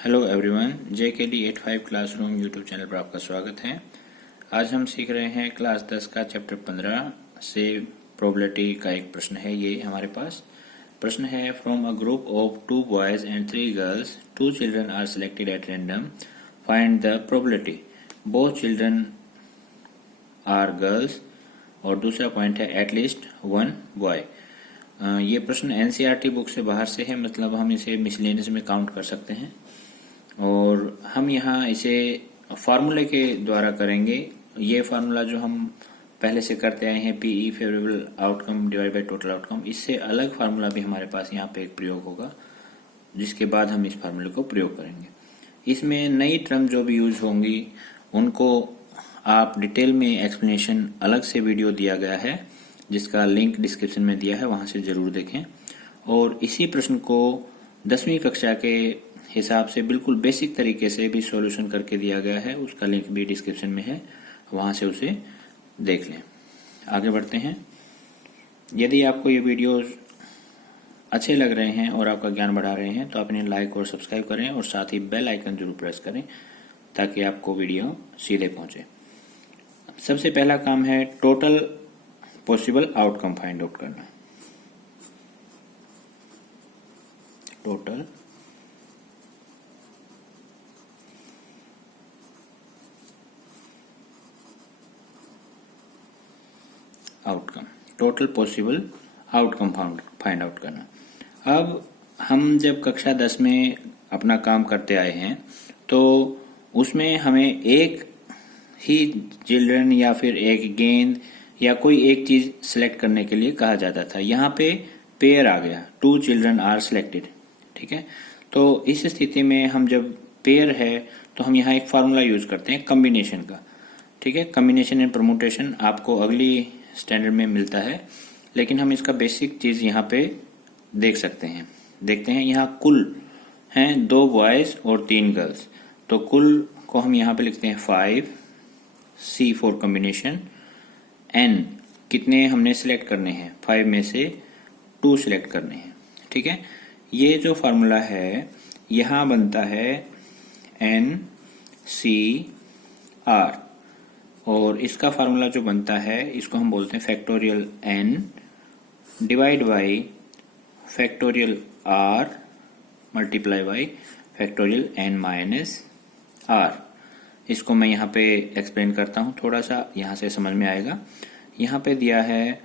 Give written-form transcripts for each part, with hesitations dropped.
Hello everyone, JKD85 classroom YouTube channel पर आपका स्वागत है। आज हम सीख रहे हैं क्लास 10 का चैप्टर 15 से प्रोबेबिलिटी का एक प्रश्न है। ये हमारे पास प्रश्न है, from a group of 2 boys and 3 girls 2 children are selected at random, find the probability both children are girls. और दूसरा पॉइंट है एटलीस्ट 1 बॉय। ये प्रश्न NCERT बुक से बाहर से है, मतलब हम इसे मिसलेनियस में काउंट कर सकते हैं और हम यहाँ इसे फार्मूले के द्वारा करेंगे। ये फार्मूला जो हम पहले से करते आए हैं, PE favourable outcome divide by total outcome, इससे अलग फार्मूला भी हमारे पास यहाँ पे एक प्रयोग होगा, जिसके बाद हम इस फार्मूले को प्रयोग करेंगे। इसमें नई टर्म जो भी यूज होंगी उनको आप डिटेल में एक्सप्लेनेशन अलग से वीडियो दिया गया है, जिसका लिंक डिस्क्रिप्शन में दिया है, वहां से जरूर देखें। और इसी प्रश्न को 10वीं कक्षा के हिसाब से बिल्कुल बेसिक तरीके से भी सॉल्यूशन करके दिया गया है, उसका लिंक भी डिस्क्रिप्शन में है, वहां से उसे देख लें। आगे बढ़ते हैं। यदि आपको ये वीडियो अच्छे लग रहे हैं और आपका ज्ञान बढ़ा रहे हैं तो आप इन्हें लाइक और सब्सक्राइब करें और साथ ही बेल आइकन जरूर प्रेस करें ताकि आपको वीडियो सीधे पहुंचे। सबसे पहला काम है total possible outcome find out करना। Total outcome, total possible outcome find out करना। अब हम जब कक्षा 10 में अपना काम करते आए हैं तो उसमें हमें एक ही चिल्ड्रन या फिर एक गेंद या कोई एक चीज सिलेक्ट करने के लिए कहा जाता था। यहाँ पे पेयर आ गया, 2 चिल्ड्रन आर सिलेक्टेड, ठीक है। तो इस स्थिति में हम जब पेयर है तो हम यहाँ एक फार्मूला यूज करते हैं कॉम्बिनेशन का, ठीक है। कॉम्बिनेशन एंड परमुटेशन आपको अगली स्टैंडर्ड में मिलता है, लेकिन हम इसका बेसिक चीज यहाँ पे देख सकते हैं। देखते हैं, यहाँ कुल हैं 2 बॉयज और 3 गर्ल्स, तो कुल को हम यहाँ पे लिखते हैं 5, C फॉर कॉम्बिनेशन, N कितने हमने सिलेक्ट करने हैं, 5 में से 2 सिलेक्ट करने हैं, ठीक है। ये जो फार्मूला है यहाँ बनता है NCR, और इसका फार्मूला जो बनता है इसको हम बोलते हैं factorial N divide by factorial R multiply by factorial N minus R। इसको मैं यहाँ पे एक्सप्लेन करता हूँ, थोड़ा सा यहाँ से समझ में आएगा। यहाँ पे दिया है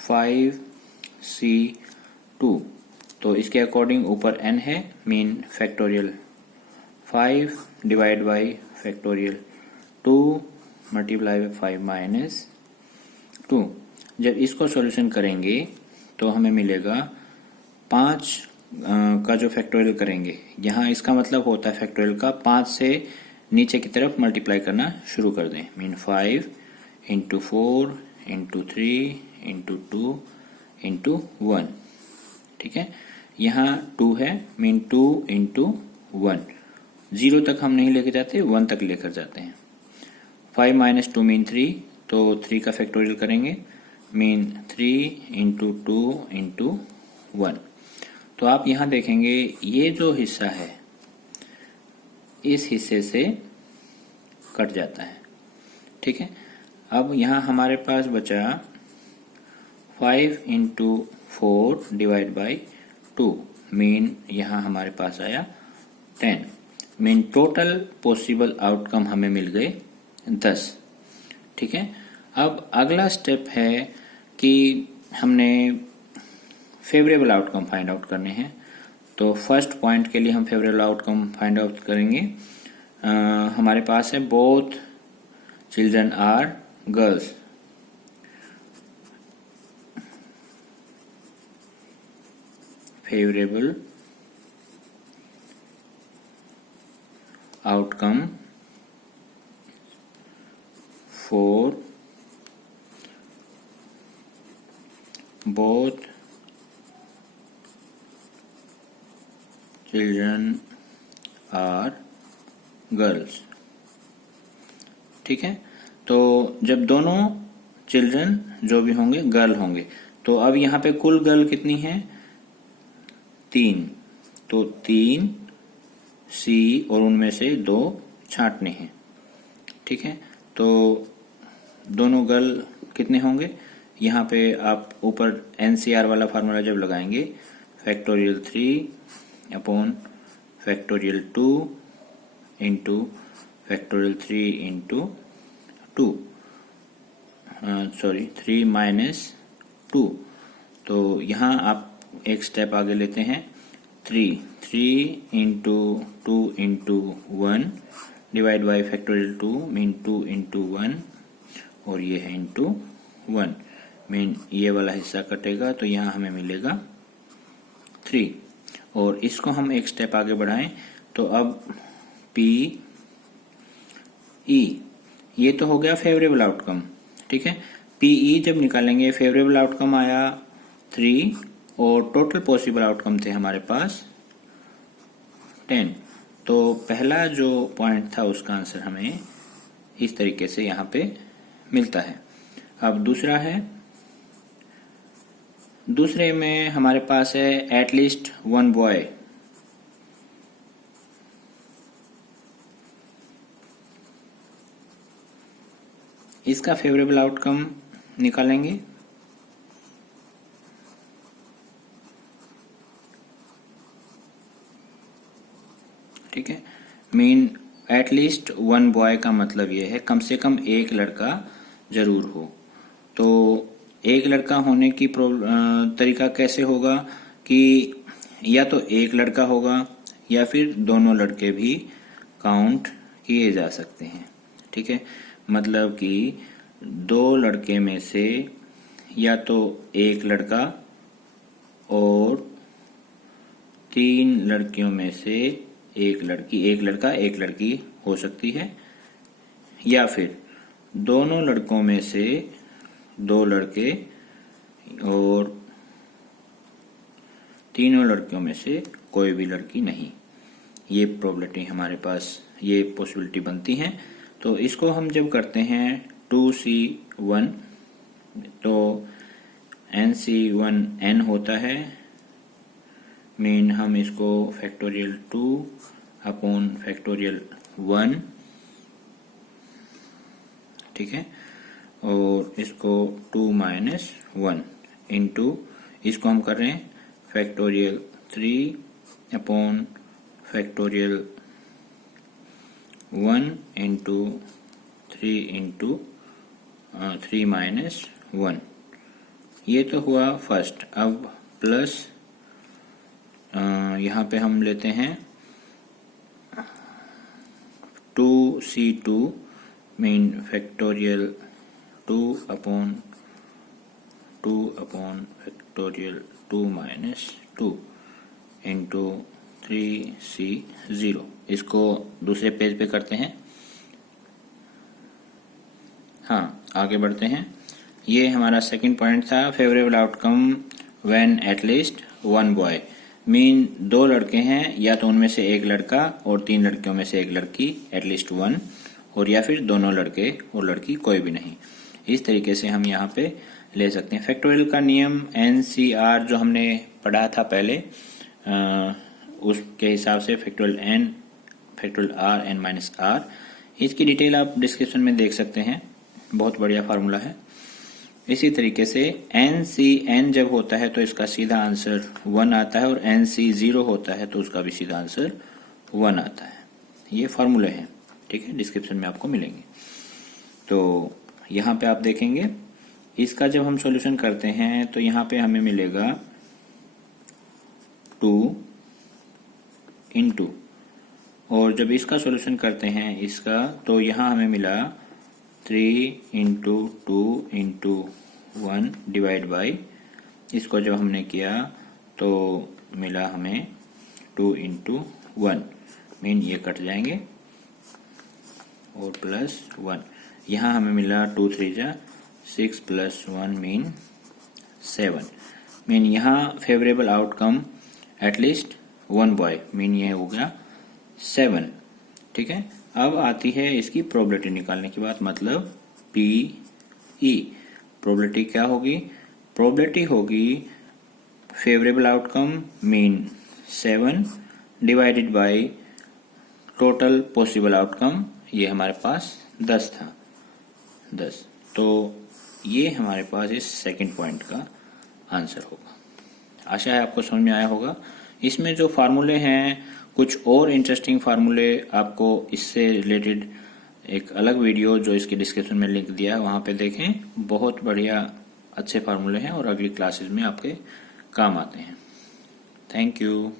5C2, तो इसके अकॉर्डिंग ऊपर n है, mean factorial 5 divide by factorial 2 multiply by 5 minus 2। जब इसको सॉल्यूशन करेंगे तो हमें मिलेगा 5 का जो फैक्टोरियल करेंगे, यहाँ इसका मतलब होता है फैक्टोरियल का 5 से नीचे की तरफ मल्टीप्लाई करना शुरू कर दें, mean 5 into 4 into 3 into 2 into 1, ठीक है। यहाँ 2 है, मीन 2 इंटू 1, 0 तक हम नहीं लेके जाते, 1 तक लेकर जाते हैं। 5 माइनस 2 मीन 3, तो 3 का फैक्टोरियल करेंगे, मीन 3 इंटू 2 इंटू 1। तो आप यहाँ देखेंगे ये जो हिस्सा है इस हिस्से से कट जाता है, ठीक है। अब यहाँ हमारे पास बचा 5 इंटू 4 डिवाइड बाई 2, मीन यहाँ हमारे पास आया 10, मीन टोटल पॉसिबल आउटकम हमें मिल गए 10, ठीक है। अब अगला स्टेप है कि हमने फेवरेबल आउटकम फाइंड आउट करने हैं। तो फर्स्ट पॉइंट के लिए हम फेवरेबल आउटकम फाइंड आउट करेंगे। हमारे पास है both children are girls, favourable outcome for both children are girls, ठीक है। तो जब दोनों चिल्ड्रन जो भी होंगे गर्ल होंगे, तो अब यहाँ पे कुल गर्ल कितनी है, 3, तो 3 सी और उनमें से 2 छांटने हैं। ठीक है, तो दोनों गर्ल कितने होंगे? यहाँ पे आप ऊपर NCR वाला फार्मूला जब लगाएंगे, factorial 3 upon factorial 2 into factorial 3 into 2, sorry 3 minus 2। तो यहाँ आप एक स्टेप आगे लेते हैं, 3 into 2 into 1 divide by factorial 2 mean 2 into 1 और ये है इंटू 1 मीन ये वाला हिस्सा कटेगा तो यहाँ हमें मिलेगा 3। और इसको हम एक स्टेप आगे बढ़ाएं तो अब PE ये तो हो गया फेवरेबल आउटकम। ठीक है, PE जब निकालेंगे फेवरेबल आउटकम आया 3 और टोटल पॉसिबल आउटकम थे हमारे पास 10। तो पहला जो पॉइंट था उसका आंसर हमें इस तरीके से यहाँ पे मिलता है। अब दूसरा है, दूसरे में हमारे पास है एटलीस्ट 1 बॉय। इसका फेवरेबल आउटकम निकालेंगे। ठीक है, मीन एटलीस्ट 1 बॉय का मतलब यह है कम से कम एक लड़का जरूर हो। तो एक लड़का होने की तरीका कैसे होगा कि या तो एक लड़का होगा या फिर दोनों लड़के भी काउंट किए जा सकते हैं। ठीक है, मतलब कि 2 लड़के में से या तो एक लड़का और 3 लड़कियों में से एक लड़की, एक लड़का एक लड़की हो सकती है, या फिर दोनों लड़कों में से 2 लड़के और तीनों लड़कियों में से कोई भी लड़की नहीं। ये प्रोबेबिलिटी हमारे पास, ये पॉसिबिलिटी बनती है। तो इसको हम जब करते हैं 2C1 तो NC1N होता है, मीन हम इसको फैक्टोरियल 2 अपॉन फैक्टोरियल 1, ठीक है, और इसको 2 माइनस 1 इंटू इसको हम कर रहे हैं factorial 3 upon factorial 1 into 3 into 3 minus 1। ये तो हुआ फर्स्ट। अब प्लस यहाँ पे हम लेते हैं 2C2 mean factorial 2 upon factorial 2 minus 2 into 3C0। इसको दूसरे पेज पे करते हैं। हाँ, आगे बढ़ते हैं। ये हमारा सेकंड पॉइंट था, favourable outcome when at least 1 boy, mean 2 लड़के हैं या तो उनमें से एक लड़का और 3 लड़कियों में से एक लड़की, एटलीस्ट 1, और या फिर दोनों लड़के और लड़की कोई भी नहीं। इस तरीके से हम यहाँ पे ले सकते हैं। फैक्टोरियल का नियम NCR जो हमने पढ़ा था पहले, उसके हिसाब से factorial R n minus R, इसकी डिटेल आप डिस्क्रिप्शन में देख सकते हैं, बहुत बढ़िया फार्मूला है। इसी तरीके से NCN जब होता है तो इसका सीधा आंसर 1 आता है, और NC0 होता है तो उसका भी सीधा आंसर 1 आता है। ये फार्मूले हैं, ठीक है, डिस्क्रिप्शन में आपको मिलेंगे। तो यहाँ पे आप देखेंगे, इसका जब हम सॉल्यूशन करते हैं तो यहाँ पे हमें मिलेगा 2 इंटू, और जब इसका सॉल्यूशन करते हैं इसका, तो यहाँ हमें मिला 3 इंटू 2 इंटू 1 डिवाइड बाई, इसको जब हमने किया तो मिला हमें 2 इंटू 1, मीन ये कट जाएंगे और प्लस 1। यहाँ हमें मिला 2 3 जा 6 प्लस 1 मीन 7, मीन यहाँ favourable outcome at least 1 boy, mean ये हो गया 7। ठीक है, अब आती है इसकी प्रोबेबिलिटी निकालने की बात, मतलब PE। प्रोबेबिलिटी क्या होगी? प्रोबेबिलिटी होगी favourable outcome mean 7 divided by total possible outcome ये हमारे पास 10 था, 10। तो ये हमारे पास इस सेकंड पॉइंट का आंसर होगा। आशा है आपको समझ में आया होगा। इसमें जो फार्मूले हैं, कुछ और इंटरेस्टिंग फार्मूले आपको इससे रिलेटेड एक अलग वीडियो जो इसके डिस्क्रिप्शन में लिंक दिया है वहां पे देखें। बहुत बढ़िया अच्छे फार्मूले हैं और अगली क्लासेस में आपके काम आते हैं। Thank you.